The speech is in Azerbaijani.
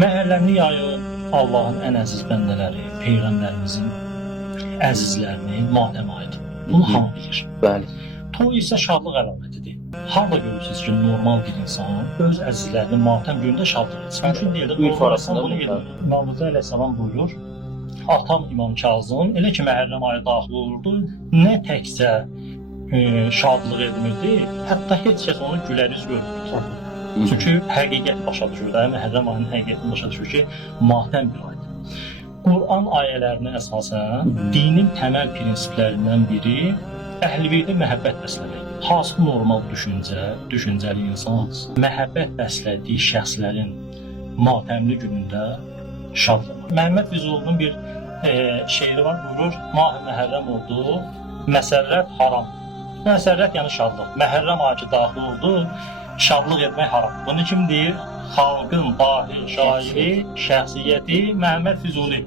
Məhərrəmlik ayı Allahın ən əziz bəndələri, Peyğəmbərimizin əzizlərini matəm ayıdır. Bunu hamı bilir. Bəli. Toy isə şadlıq əlamətidir. Harada görürsünüz ki, normal bir insan öz əzizlərini matəm günündə şadlıq etsin. Mümkün deyil də, normal insan bunu edir. İmam Rıza əleyhissalam buyurur, atam İmam Kazım elə ki Məhərrəm ayı daxil olurdu, nə təkcə şadlıq etmirdi, hətta heç kəs onu güləriz görmürdü. Çünki həqiqət başa düşür, Məhərrəm ayının həqiqətini başa düşür ki, matəm bir aydır. Quran ayələrinə əsasən dinin təməl prinsiplərindən biri əhl-i-beytə məhəbbət bəsləmək. Hansı normal düşüncəli insan məhəbbət bəslədiyi şəxslərin matəmli günündə şadlanır. Məhəmməd Füzulinin bir şeiri var, buyurur, Mah-ı Məhərrəm oldu, məsərrət haram. Məsərrət yəni şadlıq. Məhərrəm ayı daxil oldu, şadlıq etmək haram. Bunu kim deyir? Xalqın dahi şairi, şəxsiyyəti Məhəmməd Füzuli.